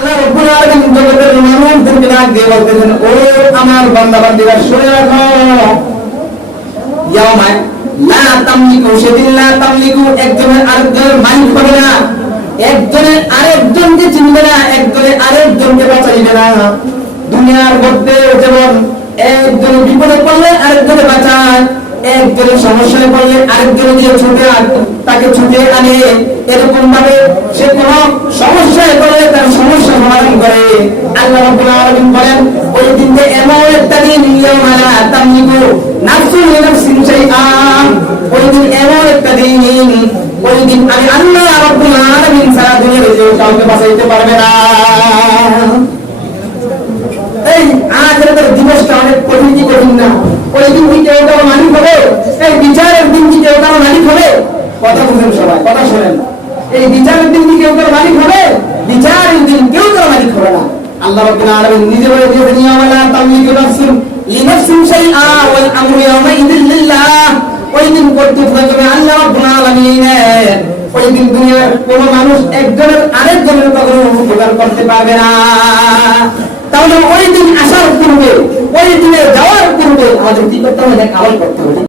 আল্লাহ রাব্বুল আলামিন জগতের মানুষদেরকে ডাক দিয়ে বলতেছেন, ও আমার বান্দা-বান্দীরা শুনে রাখো, ইয়াউমা লা তামলিকু, সেদিন লা তামলিকু, একজনের আরেকজনের মালিক হবে না, একজনের আরেকজনকে চিনবে না, একজনের আরেকজনকে বাঁচাইবে না। দুনিয়ার মধ্যে যেমন একজন বিপদে পড়লে আরেকজনে বাঁচায়, একজনের সমস্যায় পড়লে আরেকজনে দিয়ে ছুটে তাকে ছুটে আনে, এরকম ভাবে সে কোন সমস্যায় পড়লে তার সমস্যা সমাধান করে। আল্লাহ রাব্বুল আলামিন বলেন, ওই দিন যে এমন একটা দিন, ইয়াউমা লা তামলিকু নাফসুন লিনাফসিন শাইআ, ওই দিন এমন একটা দিন, ওই দিন আমি আল্লাহ রাব্বুল আলামিন সারা দুনিয়ার কেউ কাউকে বাঁচাইতে পারবে না। এই আখিরাতের দিবসটা অনেক কঠিন কি কঠিন না? ওই দিন কি কেউ কারো মালিক হবে? এই বিচারের দিন কি কেউ কারো মালিক হবে? কথা বুঝেন সবাই, কথা শোনেন। এই বিচারের দিন কি কেউ কারো মালিক হবে? বিচারের দিন কেউ কারো মালিক হবে না। আল্লাহ রাব্বুল আলামিন নিজে বলে দিয়েছেন, ইয়াউমা লা তামলিকু নাফসুন লিনাফসিন শাইআ ওয়াল আমরু ইয়াউমাইযিন লিল্লাহ। ওই দিন কর্তৃত্ব হবে আল্লাহ রাব্বুল আলামিনের। ওই দিন দুনিয়ার কোন মানুষ একজনের আরেকজনের কখনো উপকার করতে পারবে না। তাহলে ওই দিন আসার পূর্বে, ওই দিনে যাওয়ার পূর্বে আমাদের কি করতে হবে? আমল করতে হবে।